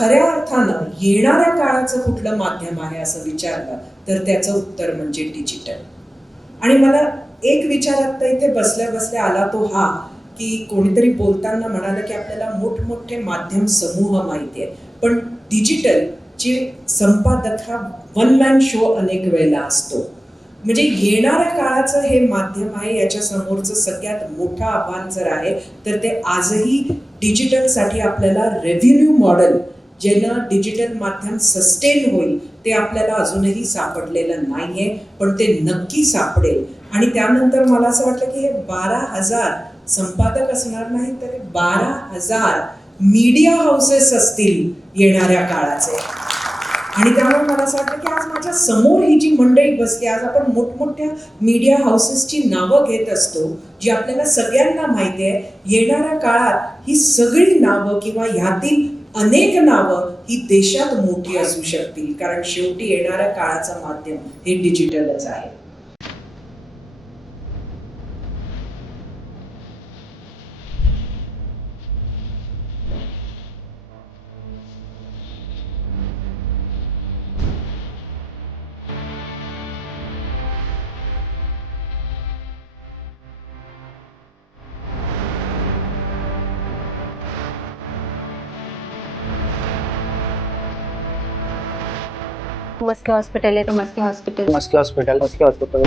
खऱ्या अर्थानं येणाऱ्या काळाचं कुठलं माध्यम आहे असं विचारलं तर त्याचं उत्तर म्हणजे डिजिटल. आणि मला एक विचार आता इथे बसल्या बसल्या आला तो हा की कोणीतरी बोलताना म्हणालं की आपल्याला मोठमोठे माध्यम समूह माहिती आहे, पण डिजिटल जे संपादक हा वन मॅन शो अनेक वेळेला असतो. म्हणजे येणाऱ्या काळाचं हे माध्यम आहे, याच्या समोरचं सगळ्यात मोठं आव्हान जर आहे तर ते आजही डिजिटलसाठी आपल्याला रेव्हेन्यू मॉडेल ज्यानं डिजिटल माध्यम सस्टेन होईल ते आपल्याला अजूनही सापडलेलं नाहीये, पण ते नक्की सापडेल. आणि त्यानंतर मला असं वाटलं की हे 12,000 संपादक असणार नाही तर 12,000 मीडिया हाऊसेस असतील येणाऱ्या काळाचे. आणि त्यामुळे मला असं वाटतं की आज माझ्या समोर ही जी मंडळी बसली, आज आपण मोठमोठ्या मीडिया हाऊसेसची नावं घेत असतो जी आपल्याला सगळ्यांना माहिती आहे. येणाऱ्या काळात ही सगळी नावं किंवा ह्यातील अनेक नावं ही देशात मोठी असू शकतील, कारण शेवटी येणाऱ्या काळाचं माध्यम हे डिजिटलच आहे. मस्के हॉस्पिटल आहे तर मस्के हॉस्पिटल. मस्के हॉस्पिटल.